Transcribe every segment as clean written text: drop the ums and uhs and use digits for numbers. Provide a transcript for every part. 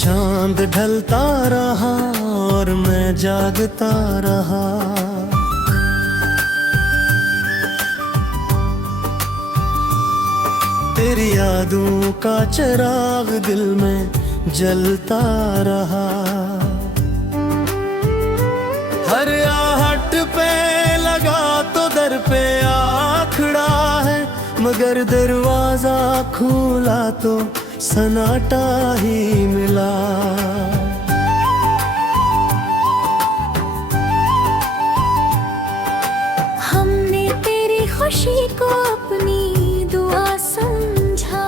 चांद ढलता रहा और मैं जागता रहा। तेरी यादों का चिराग दिल में जलता रहा। हर आहट पे लगा तो दर पे आ खड़ा है, मगर दरवाजा खोला तो सन्नाटा ही मिला। हमने तेरी खुशी को अपनी दुआ समझा,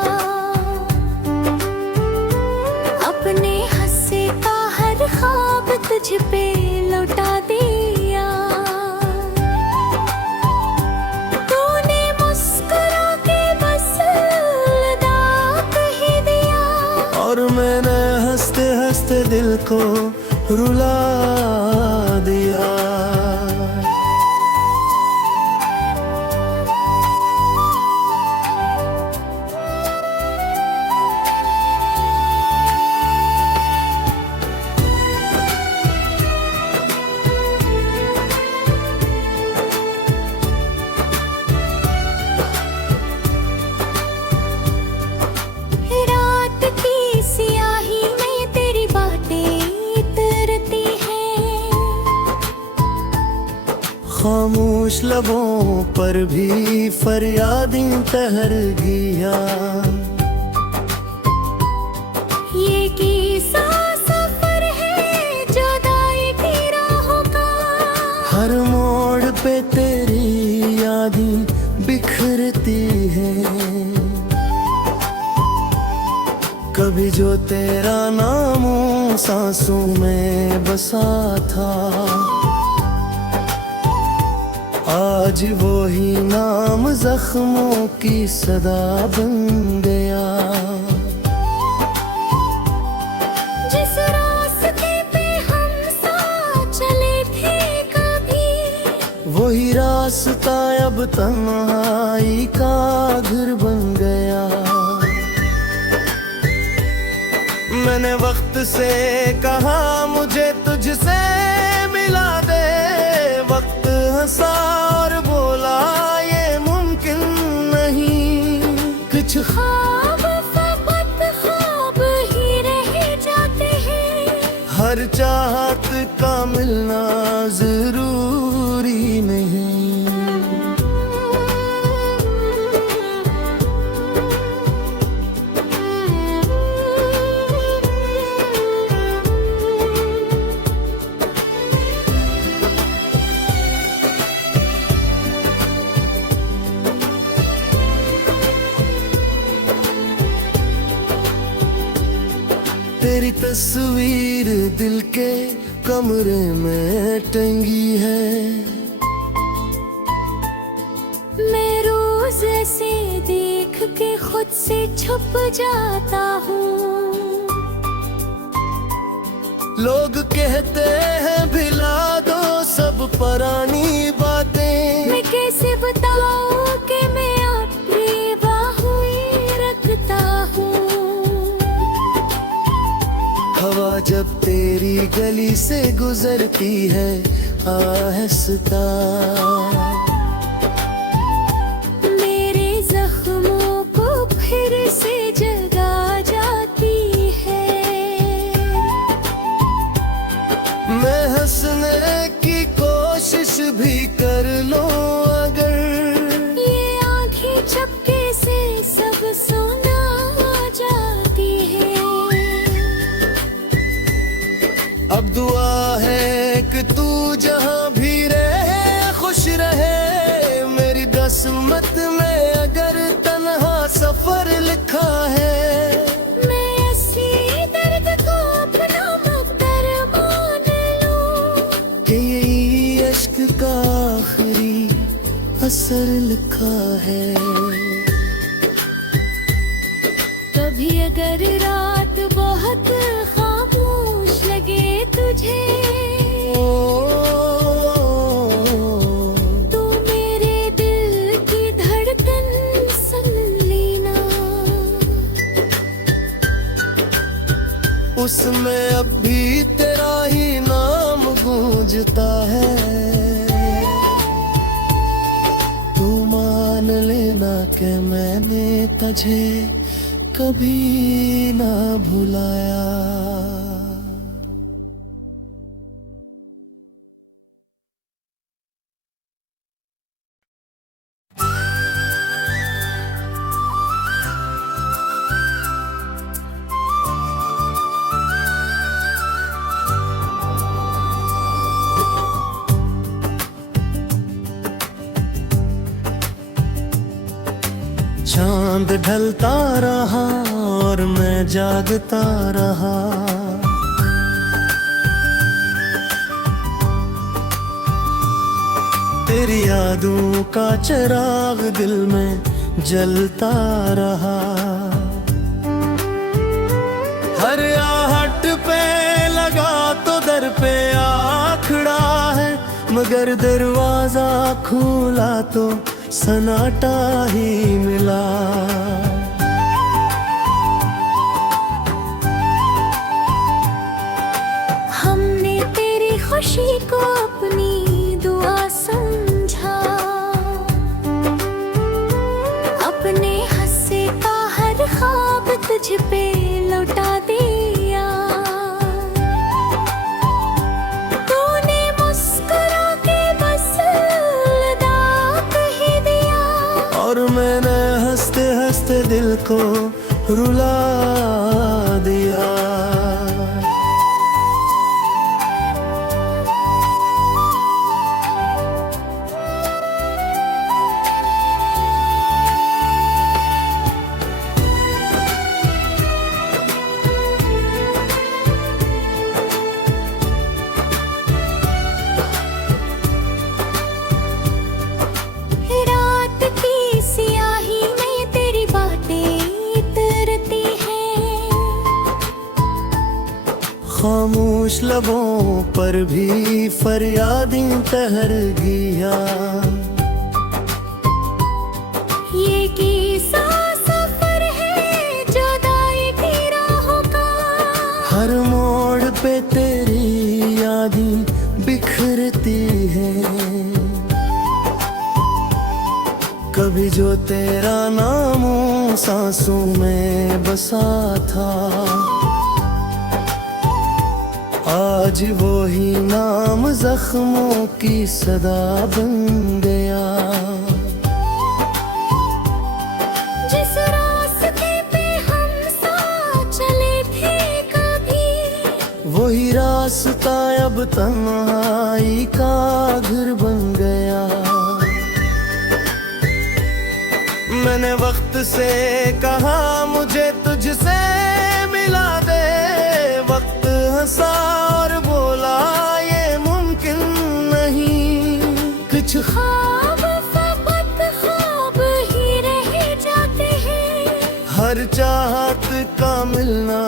अपने हंसे का हर ख्वाब तुझ पे लौटा दिया। तूने मुस्कुरा के बस अलविदा कह दिया, और मैंने हंसते हंसते दिल को रुला दिया। रात की सियाही में तेरी बातें तरती हैं, खामोश लबों पर भी फरियादें तहर गया। ये किस्सा सफर है जुदाई की राहों का। हर मोड़ पे तेरी यादें बिखरती हैं। कभी जो तेरा नाम सांसों में बसा था, आज वो ही नाम जख्मों की सदा बन गया। जिस रास्ते पे हम साथ चले थे कभी, वही रास्ता अब तन्हाई का घर बन गया। मैंने वक्त से कहा मुझे तुझसे मिला दे, वक्त हंसा और बोला ये मुमकिन नहीं। कुछ ख्वाब फकत ख्वाब ही रह जाते हैं, हर चाहत का मिलना जरूरी नहीं। तेरी तस्वीर दिल के कमरे में टंगी है। मैं रोज ऐसे देख के खुद से छुप जाता हूँ। लोग कहते हैं भिला दो सब पुरानी बातें, मैं कैसे बताऊँ कि मैं आपकी बाहों में रखता हूँ। हवा जब तेरी गली से गुजरती है आहिस्ता, मेरे जख्मों को फिर से जगा जाती है। मैं हंसने की कोशिश भी कर लो अगर, ये आँखें चपके से सब सुना जाती है। अब दुआ है कि तू जहाँ भी रहे खुश रहे। मेरी किस्मत में अगर तन्हा सफर लिखा है, मैं असली दर्द को अपना मुक़द्दर मान लूं कि यही अश्क का आखिरी असर लिखा है। कभी अगर रात बहुत खामोश लगे तुझे, तो मेरे दिल की धड़कन सुन लेना। उसमें अब भी तेरा ही नाम गूंजता है। तू मान लेना कि मैंने तुझे कभी ना भुलाया। चांद ढलता रहा और मैं जागता रहा। तेरी यादों का चिराग दिल में जलता रहा। हर आहट पे लगा तो दर पे आ खड़ा है, मगर दरवाजा खुला तो सन्नाटा ही मिला। हमने तेरी खुशी को अपनी दुआ समझा, अपने हंसे का हर ख्वाब तुझ पे लौटा दिया। तूने मुस्कुरा के बस अलविदा कह दिया, और मैंने हंसते हंसते दिल को रुला दिया। रात की सियाही में तेरी बातें तरती हैं, खामोश लबों पर भी फरियादें तहर गया। ये किस्सा सफर है जुदाई की राहों का। हर मोड़ पे तेरी यादें बिखरती हैं। कभी जो तेरा नाम सांसों में बसा था, आज वो ही नाम जख्मों की सदा बन गया। जिस रास्ते पे हम साथ चले थे कभी, वही रास्ता अब तन्हाई का घर बन गया। मैंने वक्त से कहा मुझे तुझसे मिला दे, वक्त हंसा और बोला ये मुमकिन नहीं। कुछ ख्वाब फकत ख्वाब ही रह जाते हैं, हर चाहत का मिलना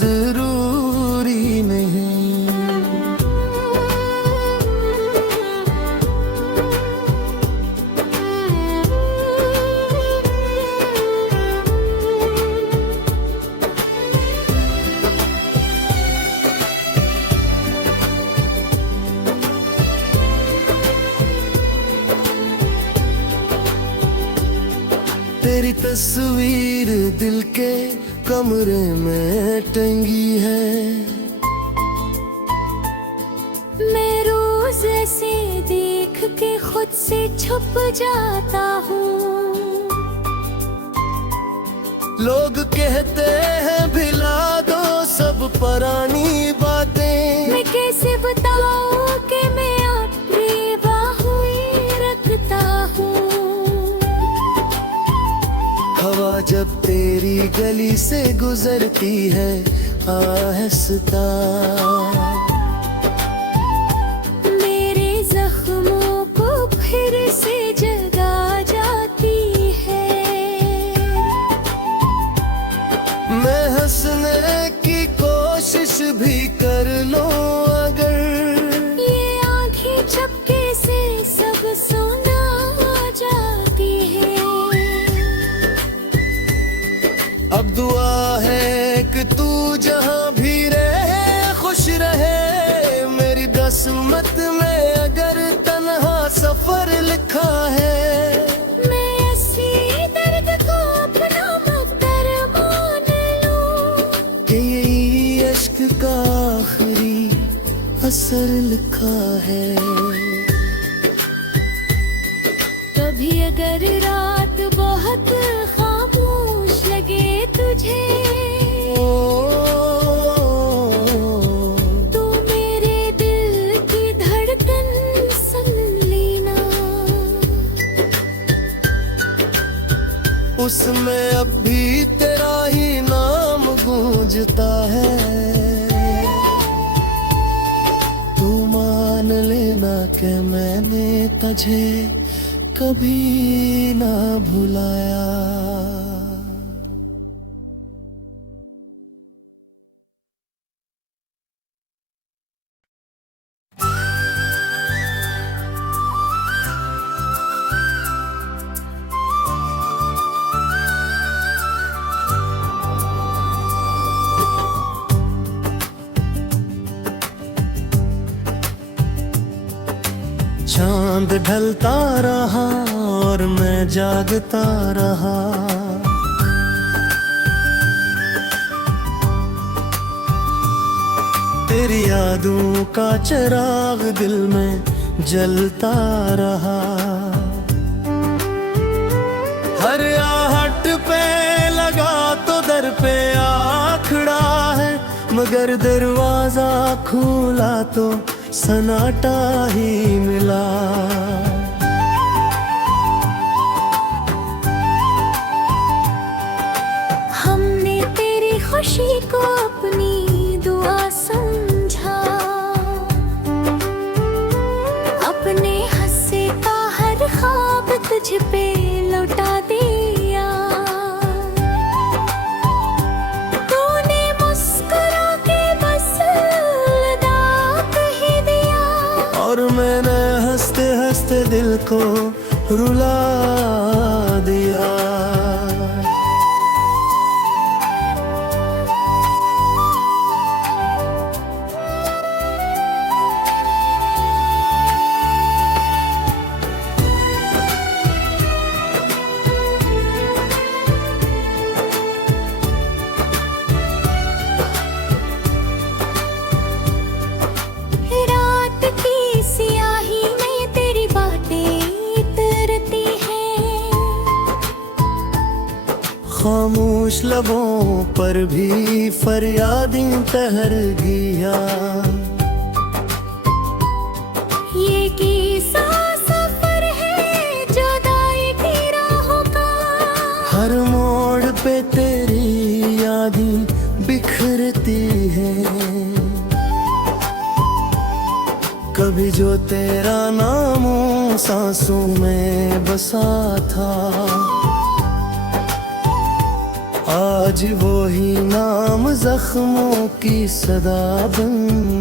जरूरी नहीं। तेरी तस्वीर दिल के कमरे में टंगी है। मैं रोज ऐसे देख के खुद से छुप जाता हूँ। लोग कहते हैं भिला दो सब पुरानी बातें, मैं कैसे बताऊँ कि मैं अपनी बाहों रखता हूँ। हवा जब तेरी गली से गुजरती है आहिस्ता, मेरे जख्मों को फिर से जगा जाती है। मैं हंसने की कोशिश भी कर लो अगर, ये आंखें चपके से सब सुना जाती है। अब दुआ है कि तू जहां भी रहे आखिरी असर लिखा है। कभी अगर रात बहुत खामोश लगे तुझे, तो मेरे दिल की धड़कन सुन लेना। उसमें अब भी तेरा ही नाम गूंजता है। तू मान लेना कि मैंने तुझे कभी ना भुलाया। चांद ढलता रहा और मैं जागता रहा। तेरी यादों का चिराग दिल में जलता रहा। हर आहट पे लगा तो दर पे आ खड़ा है, मगर दरवाजा खुला तो सन्नाटा ही मिला। हमने तेरी खुशी को अपनी दुआ समझा, अपने हंसे का हर ख्वाब तुझ पे लौटा दिया। तूने मुस्कुरा के बस अलविदा कह दिया, और मैंने हंसते हंसते दिल को रुला दिया। रात की सियाही में तेरी बातें तरती हैं, खामोश लबों पर भी फरियादें तहर गया। ये किस्सा सफर है जुदाई की राहों का। हर मोड़ पे तेरी यादें बिखरती हैं। कभी जो तेरा नाम सांसों में बसा था, आज वो ही नाम जख्मों की सदा बन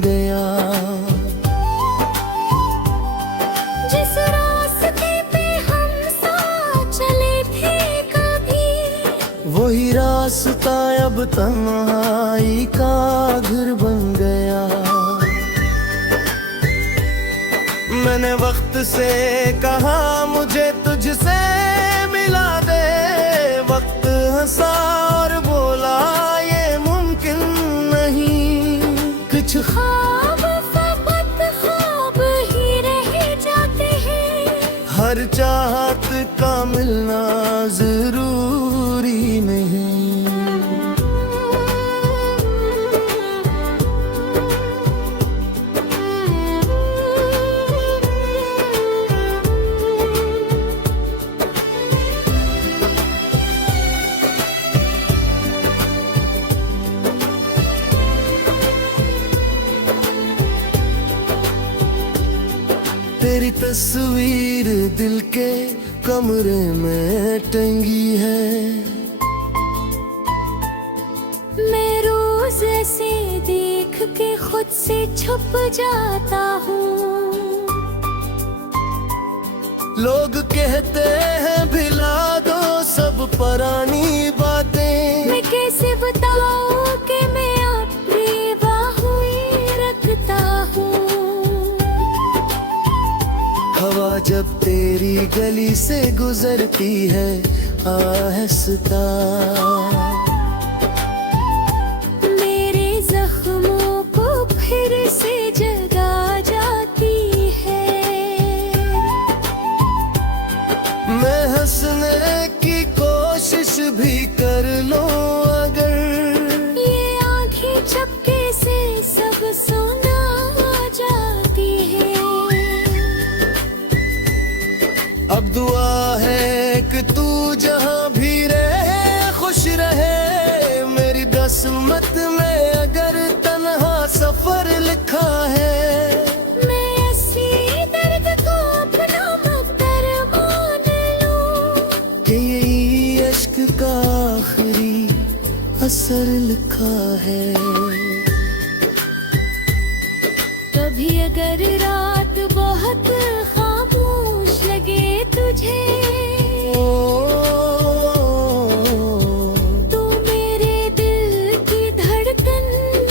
गया। जिस रास्ते पे हम साथ चले थे कभी, वही रास्ता अब तन्हाई का घर बन गया। मैंने वक्त से कहा मुझे तुझसे मिला दे, वक्त हंसा और बोला ये मुमकिन नहीं। कुछ ख्वाब फकत ख्वाब ही रह जाते हैं, हर चाहत का मिलना जरूरी नहीं। तेरी तस्वीर दिल के कमरे में टंगी है। मैं रोज ऐसे देख के खुद से छुप जाता हूँ। लोग कहते हैं भिला दो सब पुरानी बातें, मैं कैसे बताऊँ कि मैं अपनी बाहों रखता हूँ। हवा जब तेरी गली से गुजरती है आहिस्ता, मेरे जख्मों को किस्मत में अगर तन्हा सफर लिखा है। मैं असली दर्द को अपना मुकद्दर मान लूं कि यही इश्क का आखिरी असर लिखा है। कभी अगर रात बहुत खामोश लगे तुझे तो मेरे दिल की धड़कन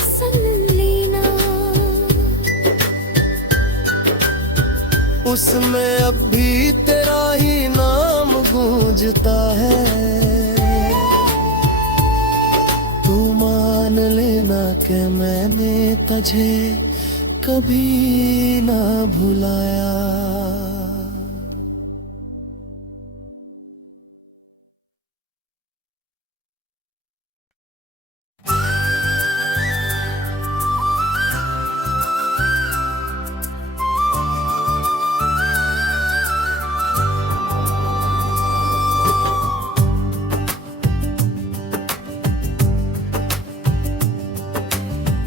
सुन लेना। उसमें अब भी तेरा ही नाम गूंजता है। तू मान लेना कि मैंने तुझे कभी ना भुलाया।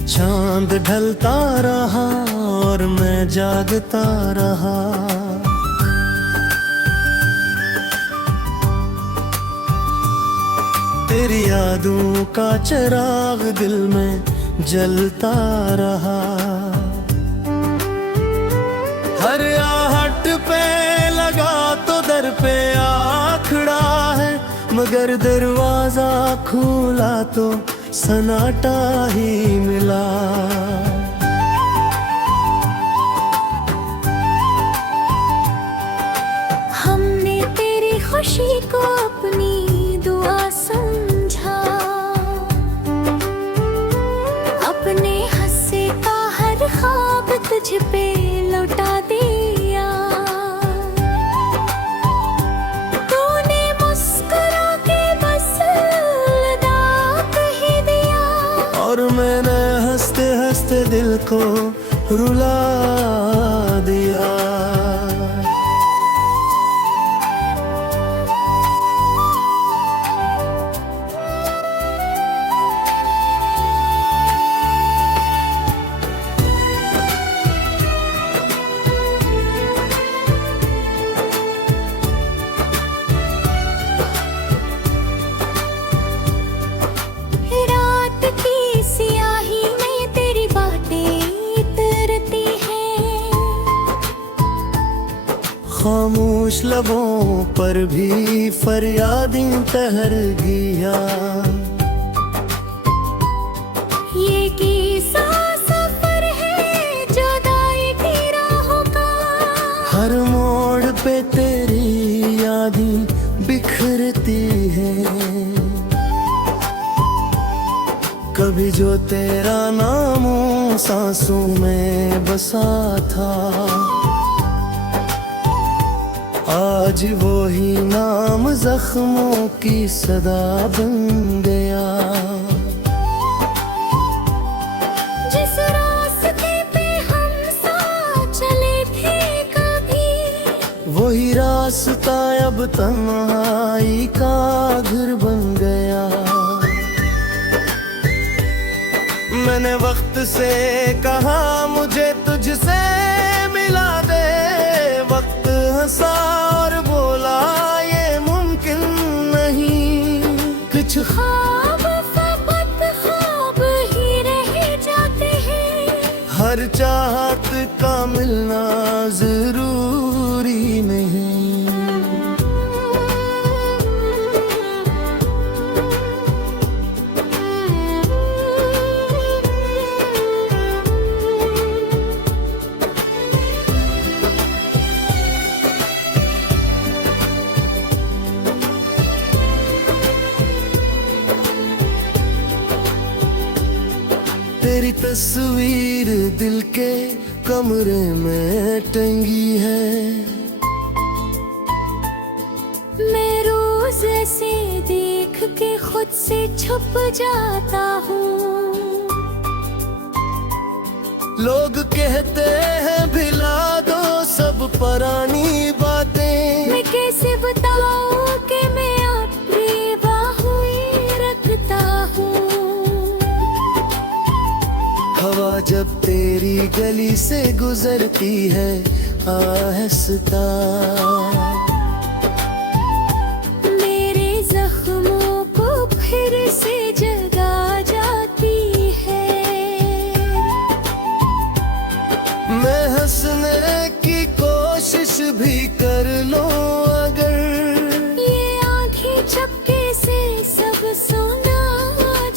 चांद ढलता रहा और मैं जागता रहा। तेरी यादों का चिराग दिल में जलता रहा। हर आहट पे लगा तो दर पे आ खड़ा है, मगर दरवाजा खुला तो सन्नाटा ही मिला। हमने तेरी खुशी को अपनी दुआ समझा, अपने हंसे का हर ख्वाब तुझ पे लौटा दिया। तूने मुस्कुरा के बस अलविदा कह दिया और मैंने हंसते हंसते दिल को रुला दिया। रात की सियाही में तेरी बातें उतरती हैं, खामोश लबों पर भी फरियादें तहर गया। ये किस्सा सफर है जुदाई की राहों का। हर मोड़ पे तेरी यादें बिखरती हैं। कभी जो तेरा नाम सांसों में बसा था, आज वो ही नाम जख्मों की सदा बन गया। जिस रास्ते पे हम साथ चले थे कभी, वही रास्ता अब तन्हाई का घर बन गया। मैंने वक्त से कहा मुझे तुझसे मिला दे, वक्त हंसा और बोला ये मुमकिन नहीं। कुछ ख्वाब फकत ख्वाब ही रह जाते हैं। हर चाहत का मिलना जरूरी नहीं। तेरी तस्वीर दिल के कमरे में टंगी है। मैं रोज ऐसे देख के खुद से छुप जाता हूँ। लोग कहते हैं भिला दो सब पुरानी बातें। मैं कैसे बताऊँ कि मैं अपनी बाहों में रखता हूँ। जब तेरी गली से गुजरती है आहिस्ता। मेरे जख्मों को फिर से जगा जाती है। मैं हंसने की कोशिश भी कर लूं अगर, ये आंखें चपके से सब सुना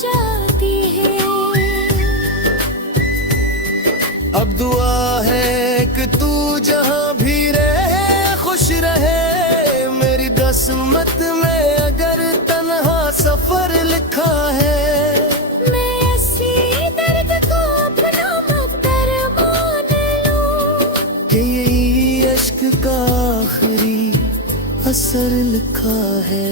जाती है। अब दुआ है कि तू जहां भी रहे खुश रहे। मेरी किस्मत में अगर तन्हा सफर लिखा है। मैं असली दर्द को अपना मुक़द्दर मान लूं कि यही अश्क का आखिरी असर लिखा है।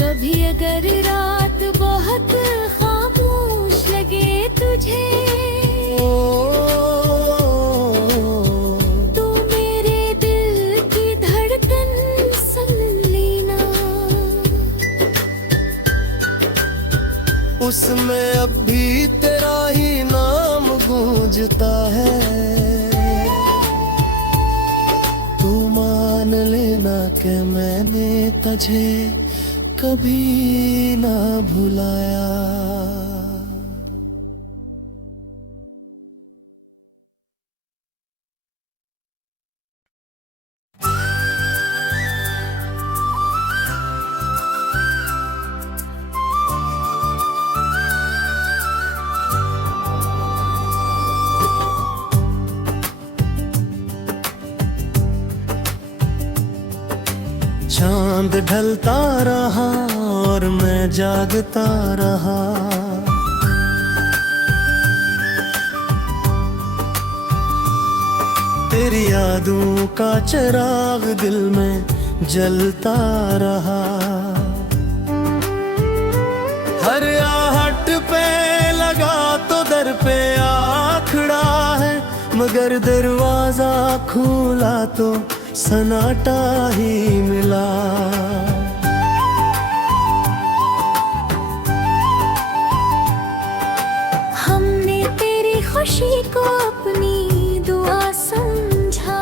कभी अगर रात बहुत खामोश लगे तुझे, तो मेरे दिल की धड़कन सुन लेना। उसमें अब भी तेरा ही नाम गूंजता है। तू मान लेना कि मैंने तुझे कभी ना भुलाया। चांद ढलता रहा और मैं जागता रहा। तेरी यादों का चिराग दिल में जलता रहा। हर आहट पे लगा तो दर पे आ खड़ा है, मगर दरवाजा खुला तो सन्नाटा ही मिला। हमने तेरी खुशी को अपनी दुआ समझा।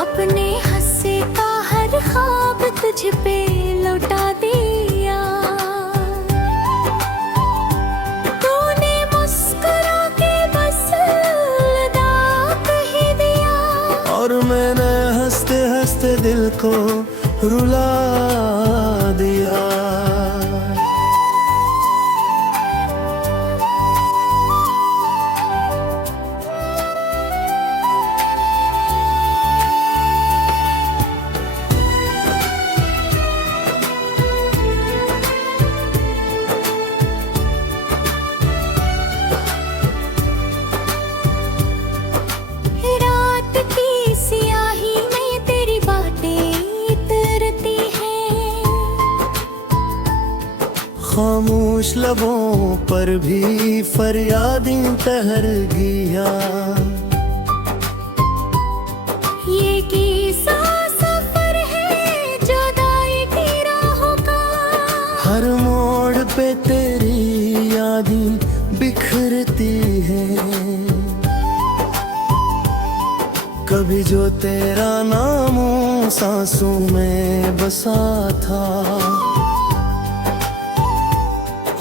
अपने हंसे का हर ख्वाब तुझ पे लौटा दिया। तूने मुस्कुरा के बस अलविदा कह दिया, और मैंने हंसते हंसते दिल को रुला दिया। रात की सियाही में तेरी बातें उतरती हैं। खामोश लबों पर भी फरियादें तहर गया। ये किस्सा सफर है जुदाई की राहों का। हर मोड़ पे तेरी यादें बिखरती हैं। कभी जो तेरा नाम सांसों में बसा था,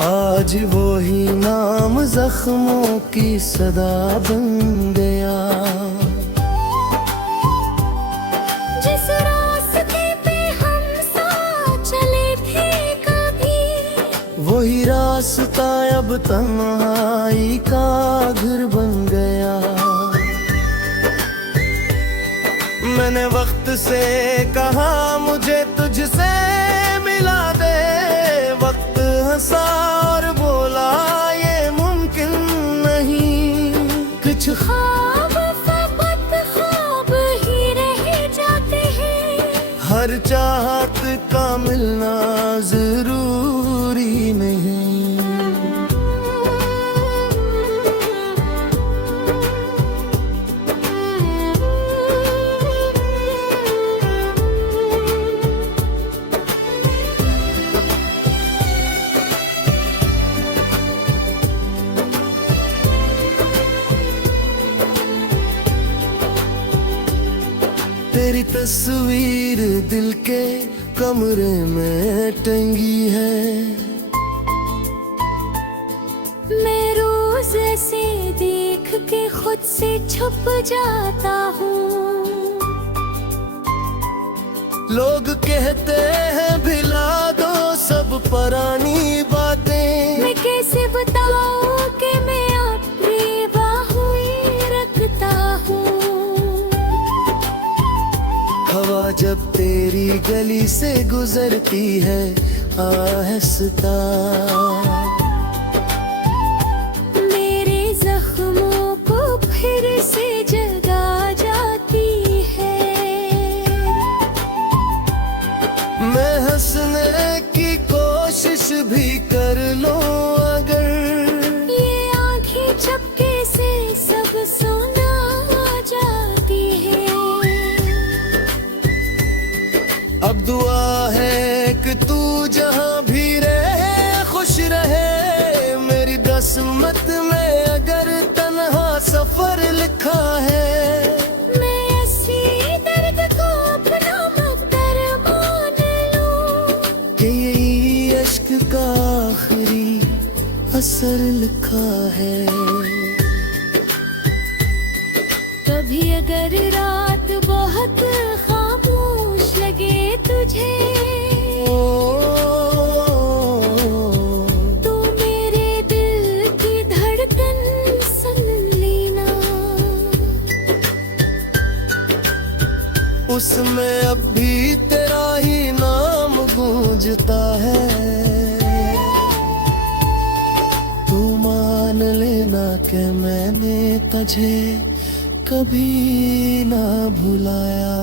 आज वो ही नाम जख्मों की सदा बन गया। जिस रास्ते पे हम साथ चले थे कभी, वही रास्ता अब तन्हाई का घर बन गया। मैंने वक्त से कहा मुझे तुझसे मिला दे। वक्त हंसा और बोला ये मुमकिन नहीं। कुछ ख्वाब फकत ख्वाब ही रह जाते हैं। हर चाहत का मिलना जरूरी नहीं। तस्वीर दिल के कमरे में टंगी है। मैं रोज ऐसे देख के खुद से छुप जाता हूँ। लोग कहते हैं भिला दो सब पुरानी बातें। मैं कैसे बताऊँ कि मैं अपनी बाहों रखता हूँ। हवा जब तेरी गली से गुजरती है आहिस्ता, मेरे जख्मों को फिर से जगा जाती है। मैं हंसने की कोशिश भी कर लो अगर, ये आंखें चपके से सब सुना जाती है। अब दुआ है कि तू जहां भी रहे खुश रहे। मेरी किस्मत में अगर तन्हा सफर लिखा है। मैं इसी दर्द को अपना मुक़द्दर मान लूं कि यही अश्क का आखिरी असर लिखा है। कभी अगर रात बहुत खामोश लगे तुझे, तो मेरे दिल की धड़कन सुन लेना। उसमें अब भी तेरा ही नाम गूंजता है। तू मान लेना कि मैंने तुझे कभी ना भुलाया।